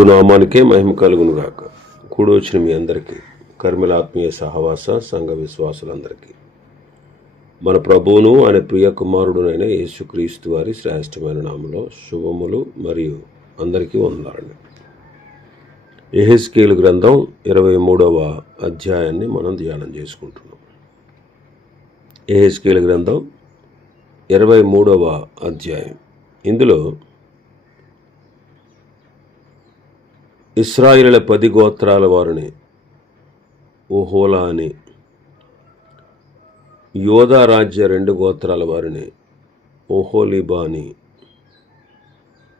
ప్రభు నామానికే మహిమ కలుగును గాక. కూడి వచ్చిన మీ అందరికీ, కర్మిల ఆత్మీయ సహవాస సంఘ విశ్వాసులందరికీ మన ప్రభువును ఆయన ప్రియ కుమారుడునైన యేసుక్రీస్తు వారి శ్రేష్టమైన నామములో శుభములు మరియు అందరికీ వందనాలండి. యెహెజ్కేలు గ్రంథం 23వ అధ్యాయాన్ని మనం ధ్యానం చేసుకుంటున్నాం. యెహెజ్కేలు గ్రంథం 23వ అధ్యాయం. ఇందులో ఇశ్రాయేలుల 10 గోత్రాల వారిని ఓహోలా అని, యోధా రాజ్య 2 గోత్రాల వారిని ఓహోలీబా అని,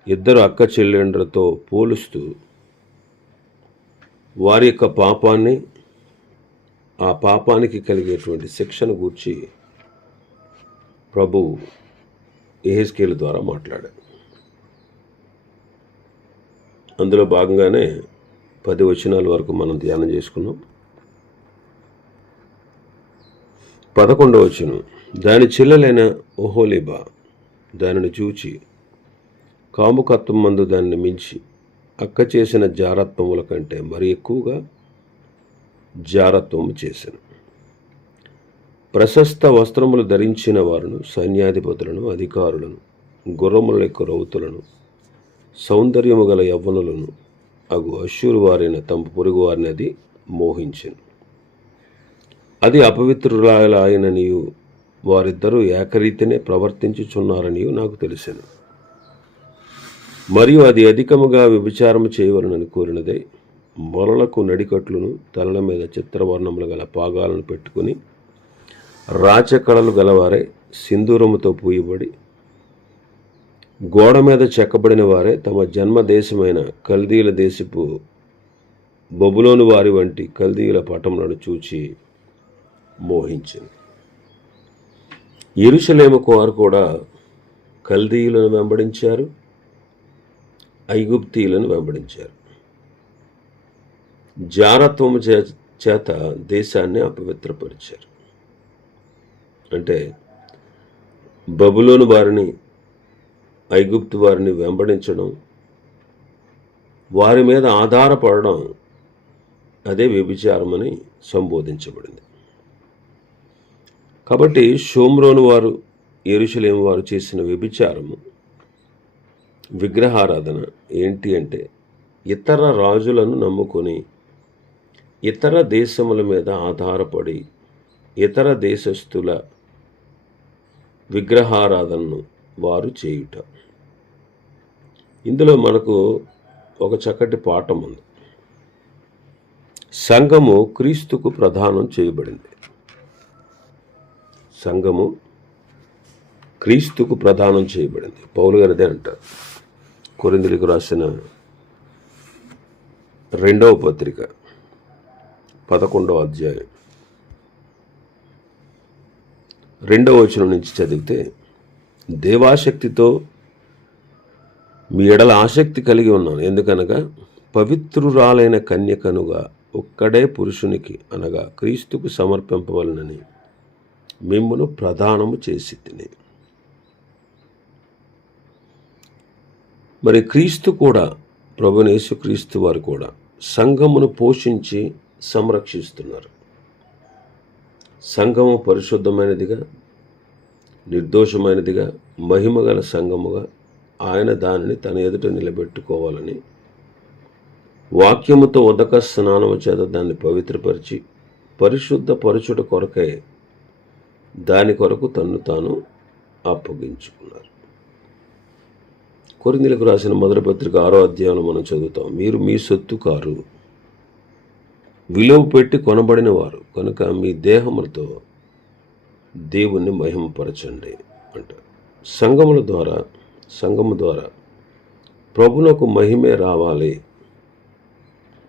ఇద్దరు అక్క చెల్లెండ్రతో పోలుస్తూ వారి యొక్క పాపాన్ని, ఆ పాపానికి కలిగేటువంటి శిక్షను గూర్చి ప్రభు యెహెజ్కేలు ద్వారా మాట్లాడాడు. అందులో భాగంగానే 10 వచనాల వరకు మనం ధ్యానం చేసుకున్నాం. 11వ వచనం, దాని చెల్లెలైన ఓహోలీబా దానిని చూచి కాముకత్వం మందు దానిని మించి అక్క చేసిన జారత్వముల కంటే మరి ఎక్కువగా జారత్వము చేసెను. ప్రశస్త వస్త్రములు ధరించిన వారును, సైన్యాధిపతులను, అధికారులను, గుర్రముల యొక్క రౌతులను, సౌందర్యము గల యవ్వనులను అగు అశ్షూరు వారైన తమ పొరుగు వారిని అది మోహించెను. అది అపవిత్రురాలైననియు వారిద్దరూ ఏకరీతినే ప్రవర్తించుచున్నారనియు నాకు తెలిసెను. మరియు అది అధికముగా వ్యభిచారము చేయవలనని కోరినదై మొలలకు నడికట్లును, తలల మీద చిత్రవర్ణములు గల పాగాలను పెట్టుకుని రాచకళలు గలవారే, సింధూరముతో పూయబడి గోడ మీద చెక్కబడిన వారే, తమ జన్మదేశమైన కల్దీల దేశపు బబులోను వారి వంటి కల్దీల పటములను చూచి మోహించింది. యెరూషలేము వారు కూడా కల్దీయులను వెంబడించారు, ఐగుప్తీయులను వెంబడించారు. జారత్వము చేత దేశాన్ని అపవిత్రపరిచారు. అంటే బబులోను వారిని, ఐగుప్తు వారిని వెంబడించడం, వారి మీద ఆధారపడడం, అదే వ్యభిచారమని సంబోధించబడింది. కాబట్టి షోమ్రోను వారు, యెరూషలేము వారు చేసిన వ్యభిచారము, విగ్రహారాధన ఏంటి అంటే, ఇతర రాజులను నమ్ముకొని ఇతర దేశముల మీద ఆధారపడి ఇతర దేశస్థుల విగ్రహారాధనను వారు చేయుట. ఇందులో మనకు ఒక చక్కటి పాఠం ఉంది. సంఘము క్రీస్తుకు ప్రదానం చేయబడింది. సంఘము క్రీస్తుకు ప్రదానం చేయబడింది. పౌలు గారు అదే అంటారు. కొరింథీయులకు రాసిన 2వ పత్రిక 11వ అధ్యాయం 2వ వచనం నుంచి చదివితే, దేవాశక్తితో మీ ఎడల ఆసక్తి కలిగి ఉన్నాను. ఎందుకనగా పవిత్రురాలైన కన్యకనుగా ఒక్కడే పురుషునికి అనగా క్రీస్తుకు సమర్పింపవలనని మిమ్మును ప్రదానము చేసి తిని. మరి క్రీస్తు కూడా, ప్రభువైన యేసుక్రీస్తు వారు కూడా సంఘమును పోషించి సంరక్షిస్తున్నారు. సంఘము పరిశుద్ధమైనదిగా, నిర్దోషమైనదిగా, మహిమగల సంఘముగా ఆయన దానిని తన ఎదుట నిలబెట్టుకోవాలని వాక్యముతో ఉదక స్నానము చేత దాన్ని పవిత్రపరిచి పరిశుద్ధ పరచుట కొరకై దాని కొరకు తన్ను తాను అప్పగించుకున్నారు. కొరింథీయులకు రాసిన మొదటి పత్రిక 6వ అధ్యాయంలో మనం చదువుతాం, మీరు మీ సొత్తు కారు, విలువ పెట్టి కొనబడిన వారు కనుక మీ దేహములతో దేవుణ్ణి మహిమపరచండి అంటారు. సంఘము ద్వారా ప్రభునకు మహిమే రావాలి,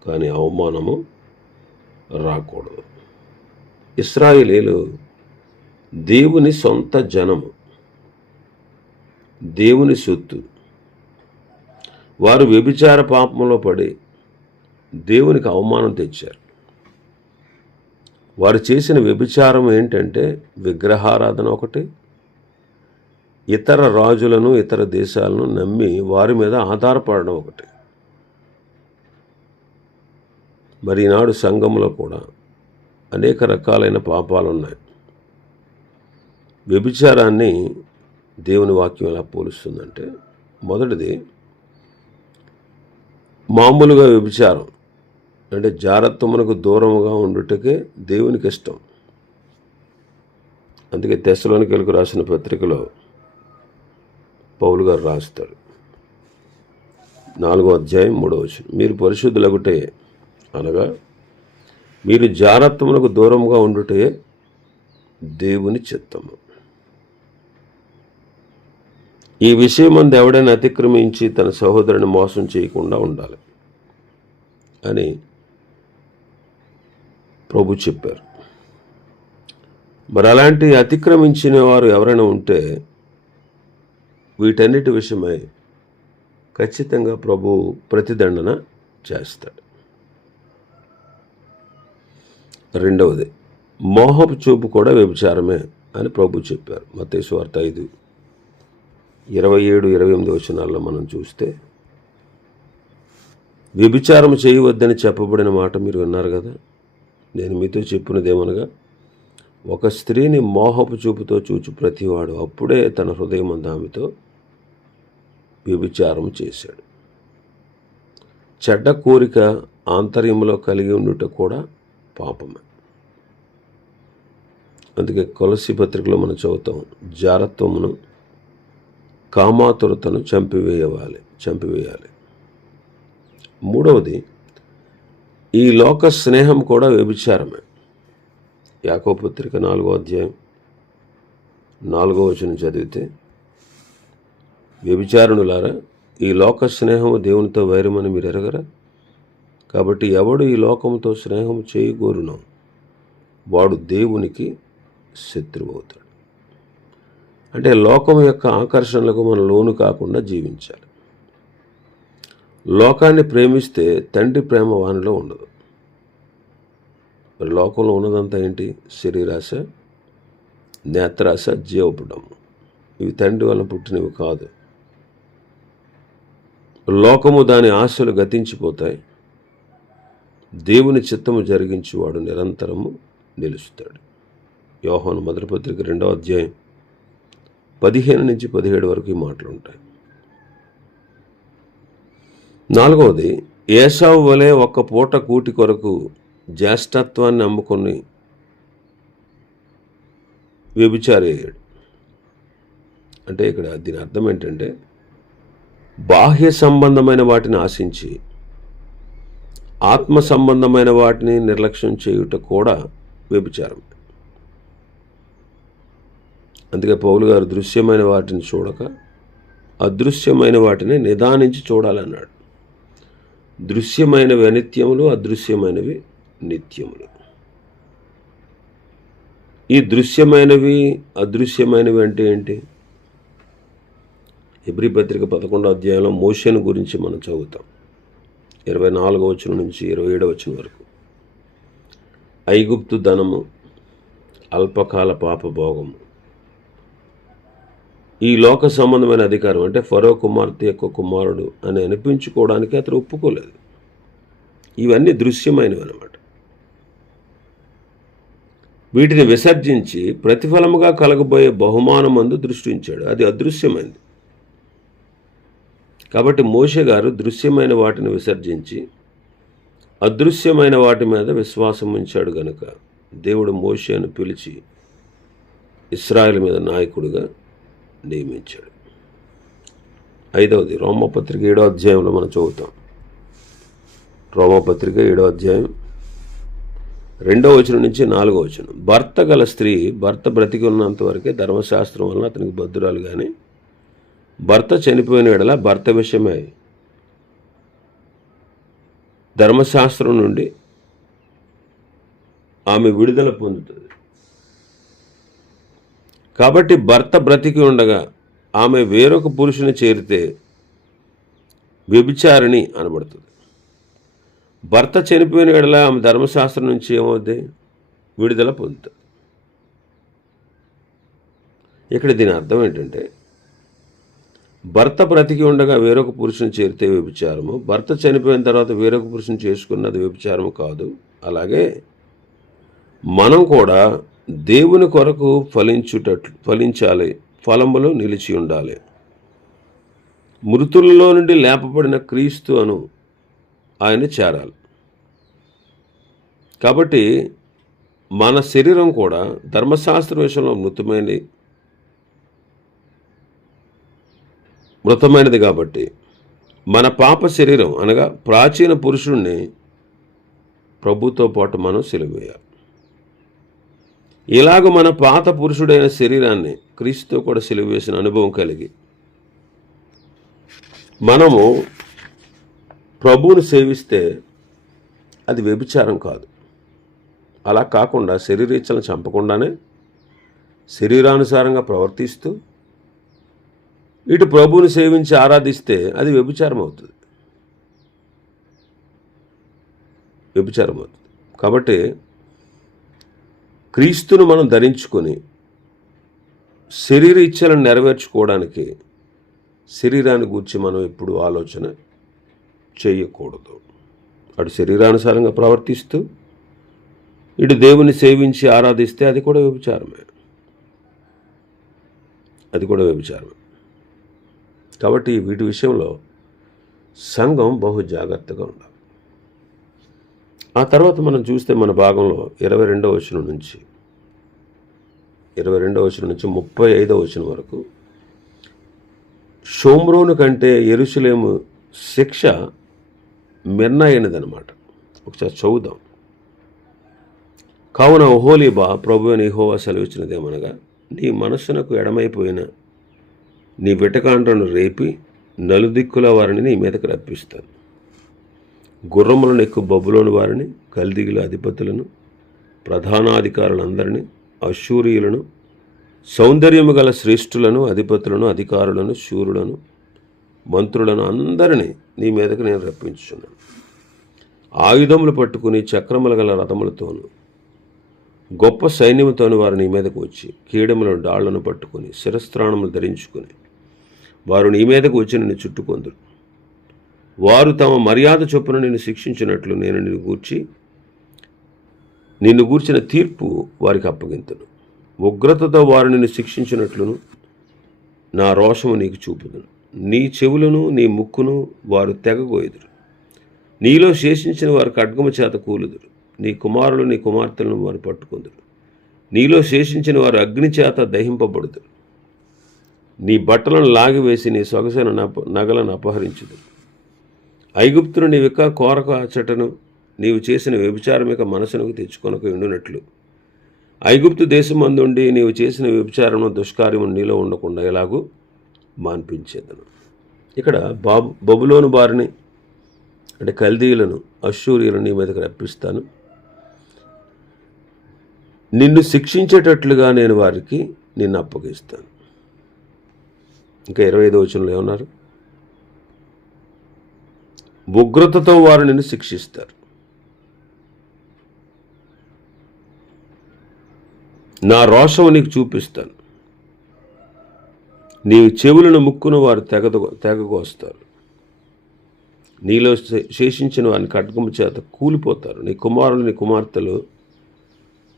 కానీ అవమానము రాకూడదు. ఇశ్రాయేలీయులు దేవుని సొంత జనము, దేవుని సొత్తు. వారు వ్యభిచార పాపంలో పడి దేవునికి అవమానం తెచ్చారు. వారు చేసిన వ్యభిచారం ఏంటంటే విగ్రహారాధన ఒకటి, ఇతర రాజులను, ఇతర దేశాలను నమ్మి వారి మీద ఆధారపడడం ఒకటి. మరి ఈనాడు సంఘంలో కూడా అనేక రకాలైన పాపాలు ఉన్నాయి. వ్యభిచారాన్ని దేవుని వాక్యం ఎలా పోలుస్తుందంటే, మొదటిది మామూలుగా వ్యభిచారం అంటే జారత్వమునకు దూరముగా ఉండుటకే దేవునికి ఇష్టం. అందుకే తెస్సలోనికీయులకు రాసిన పత్రికలో పౌలు గారు రాస్తారు, 4వ అధ్యాయం 3వ వచనం, మీరు పరిశుద్ధులగుటే అనగా మీరు జారత్వమునకు దూరంగా ఉండుటే దేవుని చిత్తము. ఈ విషయం మంది ఎవడైనా అతిక్రమించి తన సహోదరుని మోసం చేయకుండా ఉండాలి అని ప్రభు చెప్పారు. మరి అలాంటి అతిక్రమించిన వారు ఎవరైనా ఉంటే వీటన్నిటి విషయమై ఖచ్చితంగా ప్రభు ప్రతిదండన చేస్తాడు. రెండవది, మోహపు చూపు కూడా వ్యభిచారమే అని ప్రభు చెప్పారు. మత్తయి సువార్త 5:27-28 వచనాల్లో మనం చూస్తే, వ్యభిచారం చేయవద్దని చెప్పబడిన మాట మీరు విన్నారు కదా. నేను మీతో చెప్పినదేమనగా, ఒక స్త్రీని మోహపు చూపుతో చూచు ప్రతివాడు అప్పుడే తన హృదయమందు ఆమెతో వ్యభిచారం చేశాడు. చెడ్డ కోరిక ఆంతర్యంలో కలిగి ఉండుట కూడా పాపమే. అందుకే కొలస్సీ పత్రికలో మనం చదువుతాం, జారత్వమును కామాతురతను చంపివేయాలి. మూడవది, ఈ లోక స్నేహం కూడా వ్యభిచారమే. యాకోబు పత్రిక 4వ అధ్యాయం 4వ వచనం చదివితే, వ్యభిచారుణులారా, ఈ లోక స్నేహము దేవునితో వైరమని మీరు ఎరగరా? కాబట్టి ఎవడు ఈ లోకముతో స్నేహం చేయగోరునో వాడు దేవునికి శత్రువు అవుతాడు. అంటే లోకం యొక్క ఆకర్షణలకు మనం లోను కాకుండా జీవించాలి. లోకాన్ని ప్రేమిస్తే తండ్రి ప్రేమ వానిలో ఉండదు. మరి లోకంలో ఉన్నదంతా ఏంటి? శరీరాశ, నేత్రాశ, జీవపుడము. ఇవి తండ్రి వల్ల పుట్టినవి కాదు. లోకము దాని ఆశలు గతించిపోతాయి. దేవుని చిత్తము జరిగించేవాడు నిరంతరము నిలుస్తాడు. యోహాను మొదటి పత్రిక 2వ అధ్యాయం 15-17 వరకు ఈ మాటలు ఉంటాయి. నాలుగవది, ఏసావు వలె ఒక్క పూట కూటి కొరకు జ్యేష్ఠత్వాన్ని అమ్ముకొని వ్యభిచారి అయ్యాడు. అంటే ఇక్కడ దీని అర్థం ఏంటంటే, బాహ్య సంబంధమైన వాటిని ఆశించి ఆత్మ సంబంధమైన వాటిని నిర్లక్ష్యం చేయుట కూడా వ్యభిచారం. అందుకే పౌలు గారు దృశ్యమైన వాటిని చూడక అదృశ్యమైన వాటిని నిదానించి చూడాలన్నాడు. దృశ్యమైనవి అనిత్యములు, అదృశ్యమైనవి నిత్యములు. ఈ దృశ్యమైనవి అదృశ్యమైనవి అంటే ఏంటి? హెబ్రీ పత్రిక 11వ అధ్యాయంలో మోషేను గురించి మనం చదువుతాం, 24వ వచనం నుంచి 27వ వచనం వరకు. ఐగుప్తు ధనము, అల్పకాల పాపభోగము, ఈ లోక సంబంధమైన అధికారం అంటే ఫరో కుమార్తె యొక్క కుమారుడు అని అనిపించుకోవడానికి అతను ఒప్పుకోలేదు. ఇవన్నీ దృశ్యమైనవి అన్నమాట. వీటిని విసర్జించి ప్రతిఫలముగా కలగబోయే బహుమానమందు దృష్టి ఉంచాడు. అది అదృశ్యమైంది. కాబట్టి మోషే గారు దృశ్యమైన వాటిని విసర్జించి అదృశ్యమైన వాటి మీద విశ్వాసం ఉంచాడు గనుక దేవుడు మోషేను పిలిచి ఇశ్రాయేలు మీద నాయకుడిగా నియమించాడు. ఐదవది, రోమపత్రిక 7వ అధ్యాయంలో మనం చదువుతాం. రోమపత్రిక 7వ అధ్యాయం 2వ వచనం నుంచి 4వ వచనం. భర్త గల స్త్రీ భర్త బ్రతికి ఉన్నంత వరకే ధర్మశాస్త్రం వలన అతనికి బద్ధురాలు, కానీ భర్త చనిపోయిన ఎడల భర్త విషయమై ధర్మశాస్త్రం నుండి ఆమె విడుదల పొందుతుంది. కాబట్టి భర్త బ్రతికి ఉండగా ఆమె వేరొక పురుషుని చేరితే వ్యభిచారిణి అనబడుతుంది. భర్త చనిపోయిన ఎడల ఆమె ధర్మశాస్త్రం నుంచి ఏమవుద్ది? విడుదల పొందుతుంది. ఇక్కడ దీని అర్థం ఏంటంటే, భర్త బ్రతికి ఉండగా వేరొక పురుషుని చేరితే వ్యభిచారము, భర్త చనిపోయిన తర్వాత వేరొక పురుషుని చేసుకున్నది వ్యభిచారము కాదు. అలాగే మనం కూడా దేవుని కొరకు ఫలించాలి, ఫలములో నిలిచి ఉండాలి. మృతులలో నుండి లేపబడిన క్రీస్తు అను ఆయన చేరాలి. కాబట్టి మన శరీరం కూడా ధర్మశాస్త్ర విషయంలో మృతమైనది కాబట్టి మన పాప శరీరం అనగా ప్రాచీన పురుషుణ్ణి ప్రభుతో పాటు మనం సిలువేయాలి. ఇలాగ మన పాత పురుషుడైన శరీరాన్ని క్రీస్తుతో కూడా సిలువేసిన అనుభవం కలిగి మనము ప్రభువును సేవిస్తే అది వ్యభిచారం కాదు. అలా కాకుండా శరీరేచ్ఛలను చంపకుండానే శరీరానుసారంగా ప్రవర్తిస్తూ ఇటు ప్రభువుని సేవించి ఆరాధిస్తే అది వ్యభిచారం అవుతుంది. కాబట్టి క్రీస్తును మనం ధరించుకొని శరీర ఇచ్ఛలను నెరవేర్చుకోవడానికి శరీరాన్ని గూర్చి మనం ఎప్పుడు ఆలోచన చేయకూడదు. అటు శరీరానుసారంగా ప్రవర్తిస్తూ ఇటు దేవుని సేవించి ఆరాధిస్తే అది కూడా వ్యభిచారమే. కాబట్టి వీటి విషయంలో సంఘం బహు జాగ్రత్తగా ఉండాలి. ఆ తర్వాత మనం చూస్తే మన భాగంలో 22వ వచనం నుంచి 35వ వచనం వరకు షోమ్రోను కంటే యెరూషలేము శిక్ష మిన్నైనదనమాట. ఒకసారి చదువుదాం. కావున ఒహోలీబా ప్రభు అని యెహోవా సెలవిచ్చినదేమనగా, నీ మనస్సునకు ఎడమైపోయిన నీ వెటకాండ్రను రేపి నలుదిక్కుల వారిని నీ మీదకు రప్పిస్తాను. గుర్రములను ఎక్కువ బబులోని వారిని, కల్దీయుల అధిపతులను, ప్రధానాధికారులందరినీ, అశూరియులను, సౌందర్యము గల శ్రేష్ఠులను, అధిపతులను, అధికారులను, శూరులను, మంత్రులను అందరినీ నీ మీదకు నేను రప్పించుచున్నాను. ఆయుధములు పట్టుకుని చక్రములు గల రథములతోనూ గొప్ప సైన్యముతోను వారు నీ మీదకు వచ్చి కీడములను డాళ్లను పట్టుకుని శిరస్త్రాణములు ధరించుకుని వారు నీ మీదకు వచ్చి నిన్ను చుట్టుకొందురు. వారు తమ మర్యాద చొప్పున నిన్ను శిక్షించినట్లు నేను నిన్ను గూర్చిన తీర్పు వారికి అప్పగింతును. ఉగ్రతతో వారు నిన్ను శిక్షించినట్లును నా రోషము నీకు చూపుదును. నీ చెవులను నీ ముక్కును వారు తెగగోయుదురు. నీలో శేషించిన వారు ఖడ్గము చేత కూలుదురు. నీ కుమారులు నీ కుమార్తెలను వారు పట్టుకుందురు. నీలో శేషించిన వారు అగ్ని చేత దహింపబడుదురు. నీ బట్టలను లాగివేసి నీ సొగసైన నగలను అపహరించుదురు. ఐగుప్తును నీవిక కోరక చెటను నీవు చేసిన వ్యభిచారమిక మనసునకు తెచ్చుకొనక ఉండునట్లు ఐగుప్తు దేశమందుండి నీవు చేసిన వ్యభిచారము దుష్కార్యము నీలో ఉండకుండా ఎలాగూ మాన్పించేదను. ఇక్కడ బబులోను బారిని అంటే కల్దీయులను, అశ్షూరీయులను నీ మీదకి రప్పిస్తాను. నిన్ను శిక్షించేటట్లుగా నేను వారికి నిన్ను అప్పగిస్తాను. ఇంకా 25వ వచనంలో ఏమన్నారు? ఉగ్రతతో వారు నిన్ను శిక్షిస్తారు. నా రోషము నీకు చూపిస్తాను. నీ చెవులను ముక్కును వారు తెగకోస్తారు. నీలో శేషించిన వారిని ఖడ్గము చేత కూలిపోతారు. నీ కుమారులు నీ కుమార్తెలు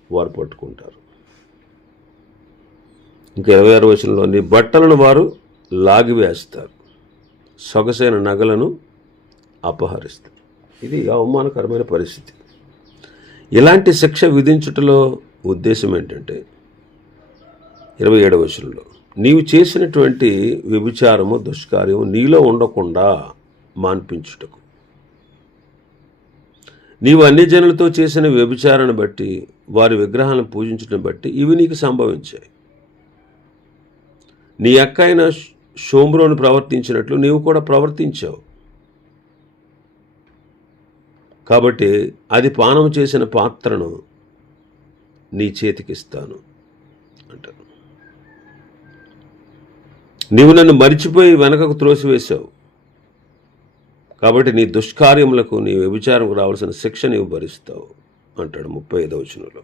వారు పట్టుకుంటారు. ఇంకా 26వ వచనంలో నీ బట్టలను వారు లాగివేస్తారు, సొగసైన నగలను అపహరిస్తారు. ఇది అవమానకరమైన పరిస్థితి. ఇలాంటి శిక్ష విధించుటలో ఉద్దేశం ఏంటంటే 27వ వచనంలో నీవు చేసినటువంటి వ్యభిచారము దుష్కార్యము నీలో ఉండకుండా మాన్పించుటకు, నీవు అన్ని జనులతో చేసిన వ్యభిచారాన్ని బట్టి వారి విగ్రహాలను పూజించడం బట్టి ఇవి నీకు సంభవించాయి. నీ అక్క అయిన షోమ్రోను ప్రవర్తించినట్లు నీవు కూడా ప్రవర్తించావు. కాబట్టి అది పానము చేసిన పాత్రను నీ చేతికిస్తాను అంటారు. నీవు నన్ను మరిచిపోయి వెనకకు త్రోసివేశావు. కాబట్టి నీ దుష్కార్యములకు నీ వ్యభిచారంకు రావాల్సిన శిక్ష నీవు భరిస్తావు అంటాడు 35వ వచనంలో.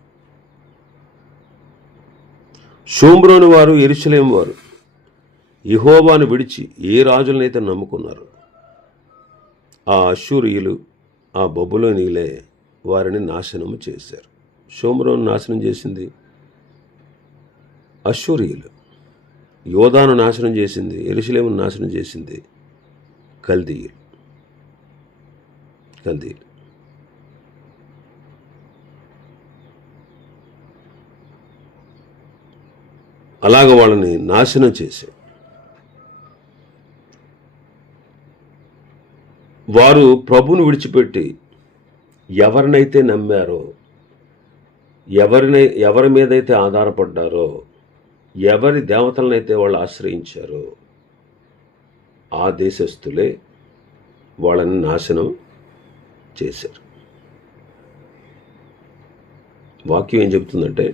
షోమ్రోను వారు, యెరూషలేము వారు యెహోవాను విడిచి ఏ రాజులనైతే నమ్ముకున్నారు ఆ అష్షూరీయులు, ఆ బబులోనీయులే వారిని నాశనము చేశారు. షోమ్రోను నాశనం చేసింది అష్షూరీయులు, యోధాను నాశనం చేసింది, యెరూషలేమును నాశనం చేసింది కల్దీయులు. అలాగ వాళ్ళని నాశనం చేశారు. వారు ప్రభువును విడిచిపెట్టి ఎవరినైతే నమ్మారో, ఎవరి మీదైతే ఆధారపడ్డారో, ఎవరి దేవతలనైతే వాళ్ళు ఆశ్రయించారో ఆ దేశస్థులే వాళ్ళని నాశనం చేశారు. వాక్యం ఏం చెప్తుందంటే,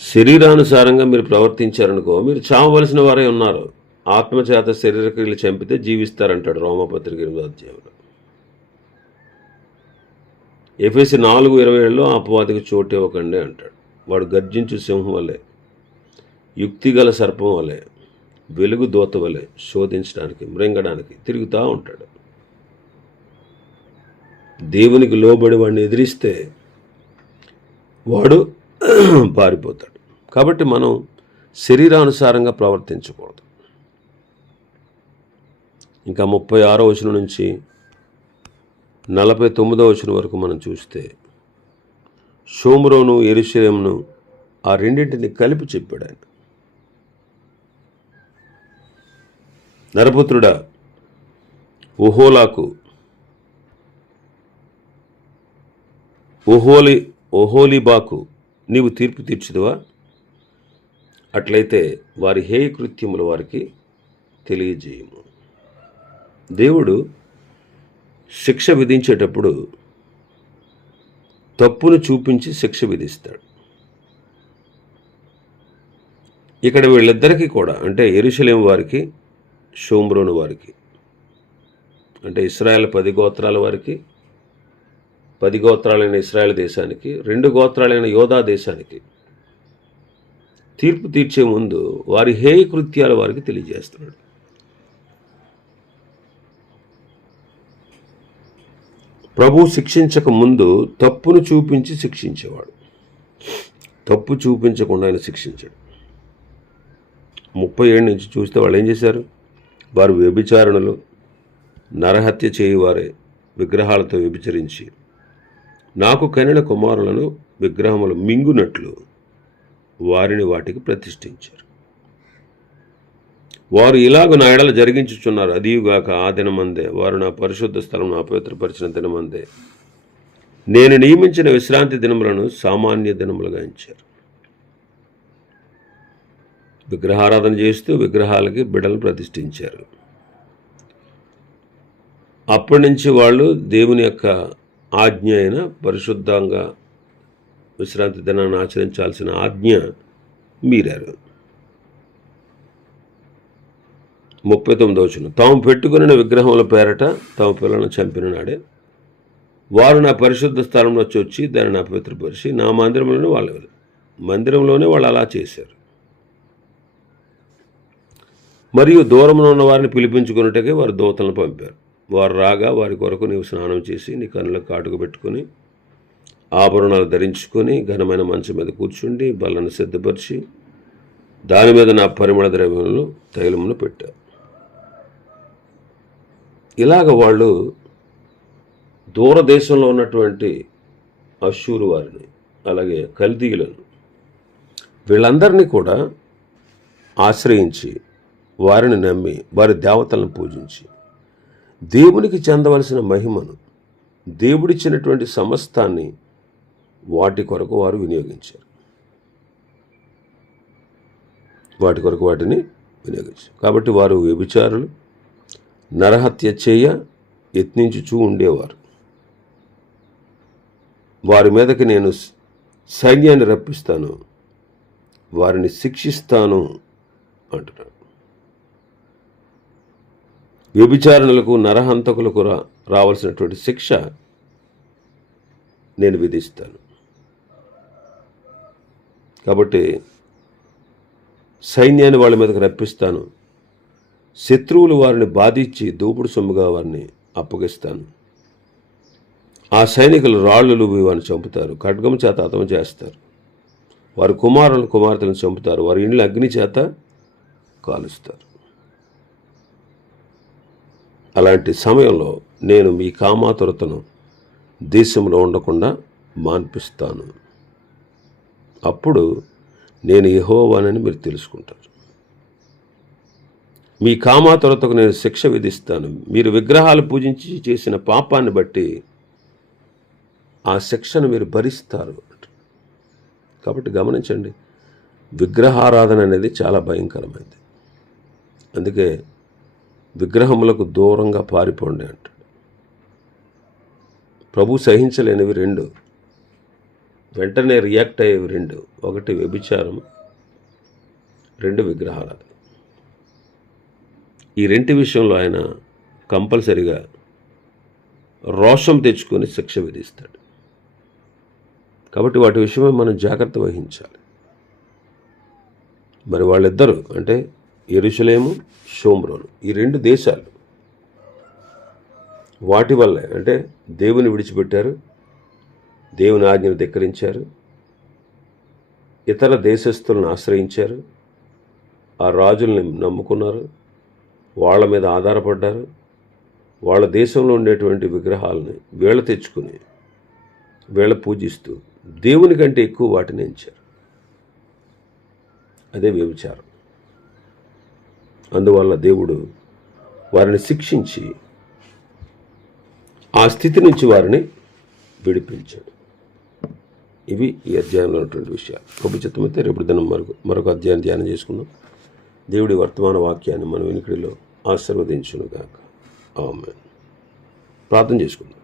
శరీరానుసారంగా మీరు ప్రవర్తించారనుకో మీరు చావవలసిన వారే ఉన్నారు, ఆత్మచేత శరీరక్రియలు చంపితే జీవిస్తారంటాడు రోమపత్రిక 8వ అధ్యాయంలో. ఎఫెసీ 4:27లో అపవాదికి చోటు ఇవ్వకండి అంటాడు. వాడు గర్జించు సింహం వలె, యుక్తిగల సర్పం వలె, వెలుగు దూత వలె శోధించడానికి, మృంగడానికి తిరుగుతూ ఉంటాడు. దేవునికి లోబడి వాడిని ఎదిరిస్తే వాడు పారిపోతాడు. కాబట్టి మనం శరీరానుసారంగా ప్రవర్తించకూడదు. ఇంకా 36వ వచనం నుంచి 49వ వచనం వరకు మనం చూస్తే షోమ్రోను, యెరూషలేమును ఆ రెండింటిని కలిపి చెప్పాడు ఆయన. నరపుత్రుడా, ఒహోలీబాకు నీవు తీర్పు తీర్చుదువా? అట్లయితే వారి హేయ కృత్యములు వారికి తెలియజేయము. దేవుడు శిక్ష విధించేటప్పుడు తప్పును చూపించి శిక్ష విధిస్తాడు. ఇక్కడ వీళ్ళిద్దరికీ కూడా, అంటే యెరూషలేము వారికి, షోమ్రోను వారికి, అంటే ఇశ్రాయేల్ 10 గోత్రాల వారికి, 10 గోత్రాలైన ఇశ్రాయేల్ దేశానికి, 2 గోత్రాలైన యోధా దేశానికి తీర్పు తీర్చే ముందు వారి హేయ కృత్యాలు వారికి తెలియజేస్తున్నాడు. ప్రభు శిక్షించక ముందు తప్పును చూపించి శిక్షించేవాడు, తప్పు చూపించకుండా ఆయన శిక్షించాడు. 37 నుంచి చూస్తే వాళ్ళు ఏం చేశారు? వారు వ్యభిచారణలు, నరహత్య చేయువారే, విగ్రహాలతో వ్యభిచరించి నాకు కనిన కుమారులను విగ్రహములు మింగునట్లు వారిని వాటికి ప్రతిష్ఠించారు. వారు ఇలాగ నా ఎడల జరిగించుచున్నారు. అదియుగాక ఆ దినమందే వారు నా పరిశుద్ధ స్థలం అపవిత్రపరిచిన దినమందే నేను నియమించిన విశ్రాంతి దినములను సామాన్య దినములుగా ఎంచారు. విగ్రహారాధన చేస్తూ విగ్రహాలకి బిడ్డలను ప్రతిష్ఠించారు. అప్పటి నుంచి వాళ్ళు దేవుని యొక్క ఆజ్ఞ అయిన పరిశుద్ధంగా విశ్రాంతి దినాన్ని ఆచరించాల్సిన ఆజ్ఞ మీరారు. 39వ వచనం, తాము పెట్టుకున్న విగ్రహముల పేరట తమ పిల్లలను చంపిన నాడే వారు నా పరిశుద్ధ స్థలంలో వచ్చి దానిని అపవిత్రపరిచి నా మందిరంలోనే వాళ్ళు అలా చేశారు. మరియు దూరంలో ఉన్న వారిని పిలిపించుకున్నట్టుగా వారు దూతలను పంపారు. వారు రాగా వారి కొరకు నీవు స్నానం చేసి నీ కన్నులకు కాటుకు పెట్టుకుని ఆభరణాలు ధరించుకొని ఘనమైన మంచం మీద కూర్చుండి బల్లను సిద్ధపరిచి దాని మీద నా పరిమళ ద్రవ్యములను తైలమును పెట్టారు. ఇలాగ వాళ్ళు దూరదేశంలో ఉన్నటువంటి అష్షూరు వారిని, అలాగే కల్దీయులను, వీళ్ళందరినీ కూడా ఆశ్రయించి వారిని నమ్మి వారి దేవతలను పూజించి దేవునికి చెందవలసిన మహిమను, దేవుడిచ్చినటువంటి సమస్తాన్ని వాటి కొరకు వారు వినియోగించారు. వాటిని వినియోగించారు. కాబట్టి వారు వ్యభిచారులు, నరహత్య చేయ యత్నించుచూ ఉండేవారు. వారి మీదకి నేను సైన్యాన్ని రప్పిస్తాను, వారిని శిక్షిస్తాను అంటున్నాడు. వ్యభిచారణలకు, నరహంతకులకు రావాల్సినటువంటి శిక్ష నేను విధిస్తాను. కాబట్టి సైన్యాన్ని వాళ్ళ మీదకి రప్పిస్తాను, శత్రువులు వారిని బాధించి దూపుడు సొమ్ముగా వారిని అప్పగిస్తాను. ఆ సైనికులు రాళ్ళు వారిని చంపుతారు, ఖడ్గం చేత హతం చేస్తారు. వారి కుమార్తెలను చంపుతారు, వారి ఇండ్లు అగ్ని చేత కాలుస్తారు. అలాంటి సమయంలో నేను మీ కామాతురతను దేశంలో ఉండకుండా మాన్పిస్తాను. అప్పుడు నేను యెహోవానని మీరు తెలుసుకుంటారు. మీ కామాతురతకు నేను శిక్ష విధిస్తాను. మీరు విగ్రహాలు పూజించి చేసిన పాపాన్ని బట్టి ఆ శిక్షను మీరు భరిస్తారు. కాబట్టి గమనించండి, విగ్రహారాధన అనేది చాలా భయంకరమైనది. అందుకే విగ్రహములకు దూరంగా పారిపోండి అంటాడు. ప్రభు సహించలేనివి రెండు, వెంటనే రియాక్ట్ అయ్యేవి రెండు. ఒకటి వ్యభిచారం, రెండు విగ్రహారాధన. ఈ రెంటి విషయంలో ఆయన కంపల్సరిగా రోషం తెచ్చుకొని శిక్ష విధిస్తాడు. కాబట్టి వాటి విషయమై మనం జాగ్రత్త వహించాలి. మరి వాళ్ళిద్దరూ అంటే యెరూషలేము, షోమ్రోను, ఈ రెండు దేశాలు వాటి వల్లే అంటే దేవుని విడిచిపెట్టారు, దేవుని ఆజ్ఞను ధిక్కరించారు, ఇతర దేశస్తులను ఆశ్రయించారు, ఆ రాజుల్ని నమ్ముకున్నారు, వాళ్ళ మీద ఆధారపడ్డారు. వాళ్ళ దేశంలో ఉండేటువంటి విగ్రహాలని వీళ్ళ తెచ్చుకుని వీళ్ళ పూజిస్తూ దేవుని కంటే ఎక్కువ వాటిని ఎంచారు. అదే వ్యభిచారం. అందువల్ల దేవుడు వారిని శిక్షించి ఆ స్థితి నుంచి వారిని విడిపించాడు. ఇవి ఈ అధ్యాయంలో ఉన్నటువంటి విషయాలు. ప్రభు చిత్తమైతే రేపు దినం మరొక అధ్యాయాన్ని ధ్యానం చేసుకుందాం. దేవుడి వర్తమాన వాక్యాన్ని మన వెనుకడిలో ఆశీర్వదించునుగాక. ఆమేన్. ప్రార్థన చేసుకుందాం.